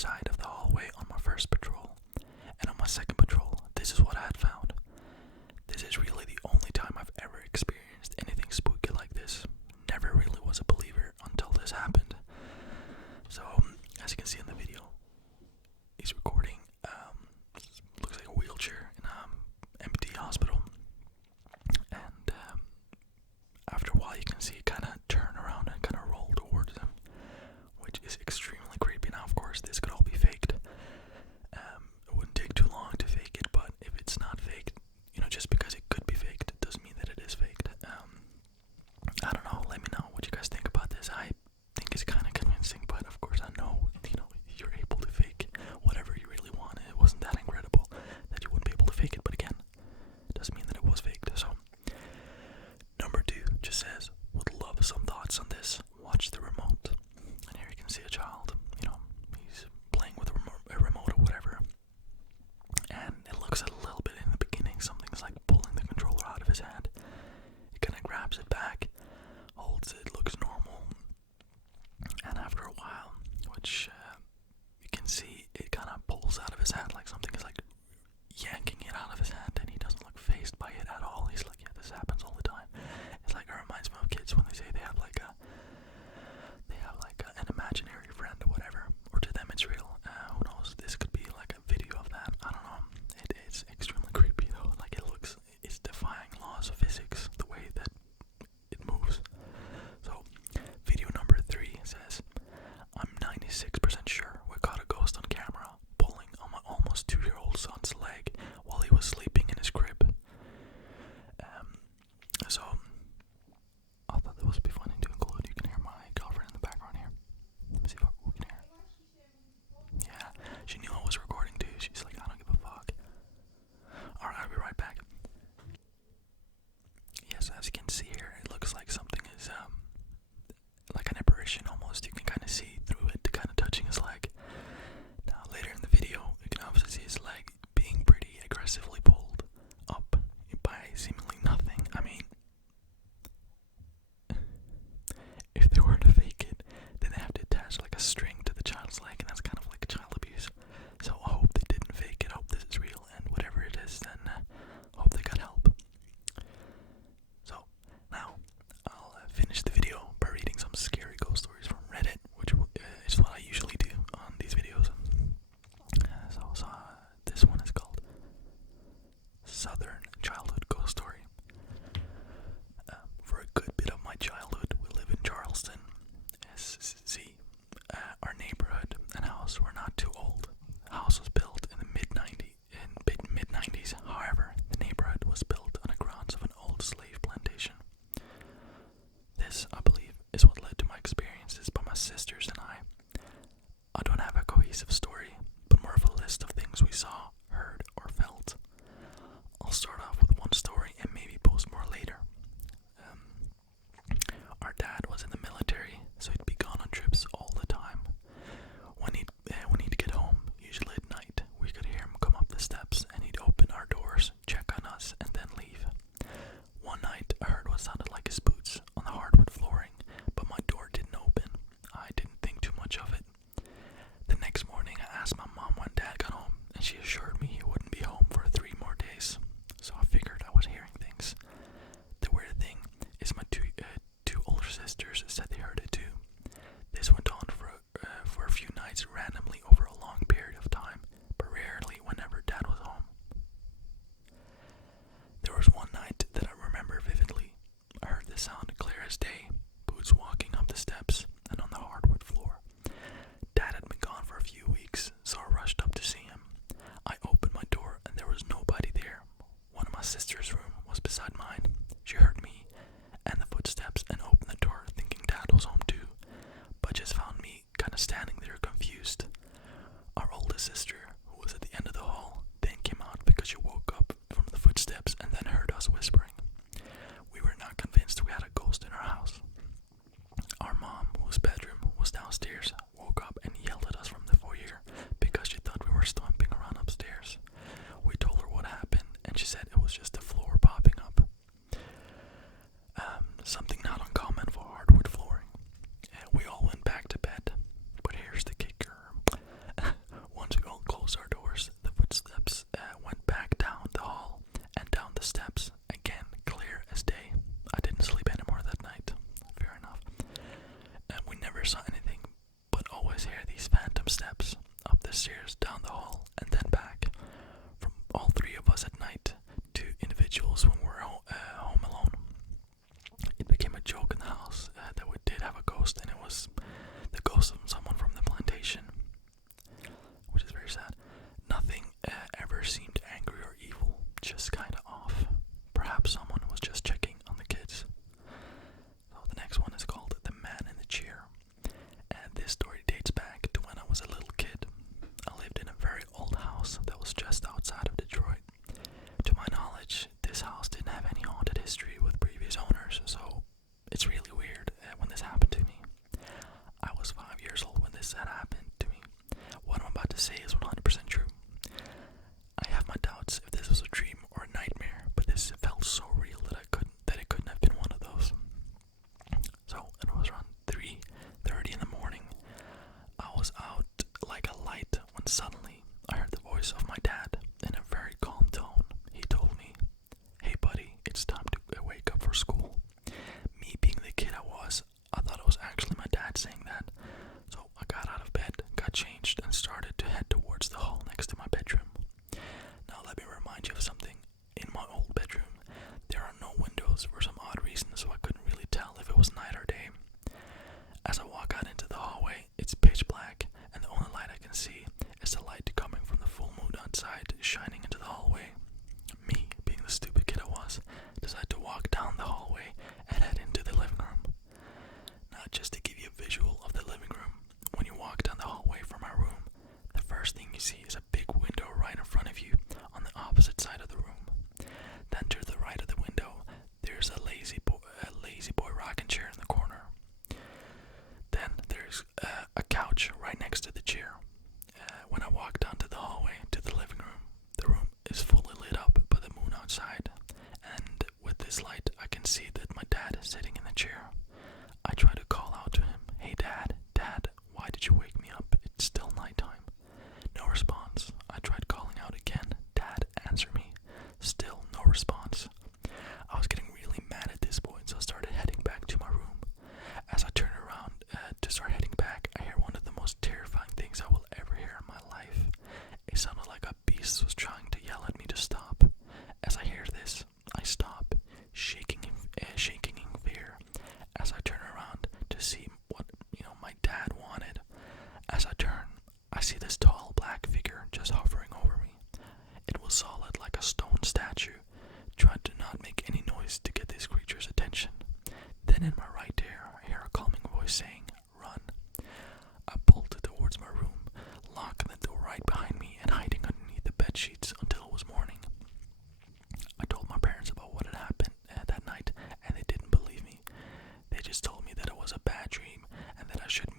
side of the hallway on my first patrol, and on my second patrol, this is what I had found. This is really the only time I've ever experienced anything spooky like this. Never really was a believer until this happened. So, as you can see in the video, he's recording, looks like a wheelchair in an empty hospital. And after a while you can see it kind of turn around and kind of roll towards him, which is extremely creepy. Now, of course, this could all be faked. It wouldn't take too long to fake it, but if it's not faked, just because it could be faked, it doesn't mean that it is faked. I don't know, let me know what you guys think about this. I think it's kind of convincing, but of course I know, you're able to fake whatever you really want. It wasn't that incredible that you wouldn't be able to fake it, but again, it doesn't mean that it was faked. So, number 2 just says, would love some thoughts on this. Watch the remote. And here you can see a child, he's playing with a remote or whatever. And it looks a little bit in the beginning, something's like pulling the controller out of his hand. He kind of grabs it back, holds it, looks normal. And after a while, which you can see, it kind of pulls out of his hand, like something is like yanking it out of his hand, and he doesn't look fazed by it at all. He's like, yeah, this happens all the time. It's like, it reminds me of kids when they say they have like an imaginary friend or whatever, or to them it's real. Who knows? This could be like a video of that. I don't know. It's extremely creepy though. Like, it's defying laws of physics the way that it moves. So, video number 3 says, I'm 96% sure we caught a ghost on camera pulling on my almost 2-year-old son's leg while he was sleeping in his crib. So, I thought that would be funny to include. You can hear my girlfriend in the background here. Let me see if we can hear her. Yeah, she knew I was recording too. She's like, I don't give a fuck. Alright, I'll be right back. Yes, as you can see here, it looks like something is, like an apparition almost. You can kind of see through it, kind of touching his leg. Now, later in the video, you can obviously see his leg being pretty aggressively pulled up by seemingly nothing. I mean, if they were to fake it, then they have to attach like a string to the child's leg, and that's kind of like child abuse. So I hope they didn't fake it. I hope this is real, and whatever it is, then hope they got help. So now I'll finish the video by reading some scary ghost stories from Reddit, which is what I usually do on these videos. So this one is called Southern Childhood Ghost Story. For a good bit of my childhood, we live in Charleston, SC. Our neighborhood and house were not too old. The house was built in the mid-90s. However, the neighborhood was built on the grounds of an old slave plantation. This, I believe, is what led to my experiences by my sisters and I. I don't have a cohesive story, but more of a list of things we saw, heard, or felt. I'll start off with one story and maybe post more later. Our dad was in the military, so he'd be gone on trips all the time. When he'd get home, usually at night, we could hear him come up the steps, and he'd open our doors, check on us, and then leave. One night, I heard what sounded like his boots on the hardwood flooring, but my door didn't open. I didn't think too much of it. The next morning, I asked my mom when Dad got home, and she assured me he wouldn't be home for 3 more days. So I figured I was hearing things. The weird thing is my two older sisters said they heard it too. This went on for a few nights randomly over a long period of time, but rarely whenever Dad was home. There was one night that I remember vividly. I heard the sound clear as day, boots walking up the steps and on the hardwood floor. Dad had been gone for a few weeks, so I rushed up to see him. I opened my door and there was nobody there. One of my sister's room was beside mine. She heard me and the footsteps and opened the door thinking Dad was home too, but just found me kind of standing there confused. Our oldest sister, who was at the end of the hall, then came out because she woke up from the footsteps and then heard us whispering. We were not convinced we had a ghost in our house. Our mom, whose bedroom was downstairs, woke up and yelled at us from the foyer because she thought we were stomping around upstairs. We told her what happened and she said it was just the floor popping up. Something not uncommon for hardwood flooring. We all went back to bed, but here's the about to say is 100% true. I have my doubts if this was a dream or a nightmare, but this felt so real that it couldn't have been one of those. So it was around 3:30 in the morning. I was out like a light when suddenly I heard the voice of my dad in a very calm tone. He told me, "Hey buddy, it's time to wake up for school." Me being the kid I was, I thought it was actually my dad saying that. So I got out of bed, got changed, and started to head towards the hall next to my bedroom. Now let me remind you of something. In my old bedroom, there are no windows for some odd reason, so I couldn't really tell if it was night or day. As I walk out into the hallway, it's pitch black, and the only light I can see is the light coming from the full moon outside shining into the hallway. Me, being the stupid kid I was, decided to walk down the hallway and head into the living room. Now, just to give you a visual of the living room, when you walk down the hallway from our room, the first thing you see is a big window right in front of you on the opposite side of the room. Then to the right of the window, there's a lazy boy rocking chair in the corner. Then there's a couch right next to the chair. When I walk down to the hallway to the living room, the room is fully lit up by the moon outside, and with this light I can see that my dad is sitting in the chair. I try to call out to him, "Hey Dad, why did you wake me up? It's still nighttime." No response. I tried calling out again, "Dad, answer me." Still no response. I was getting really mad at this point, so I started heading back to my room. As I turn around to start heading back, I hear one of the most terrifying things I will ever hear in my life. It sounded like a beast was trying to yell at me to stop. As I hear this, I stop, shaking in fear. As I turn around to see what my dad wanted. As I turn, I see this tall black figure just hovering over me. It was solid like a stone statue, trying to not make any noise to get this creature's attention. Then in my right ear, I hear a calming voice saying, "Run." I bolted towards my room, locking the door right behind me and hiding underneath the bed sheets until it was morning. I told my parents about what had happened that night, and they didn't believe me. They just told me that it was a bad dream and that I should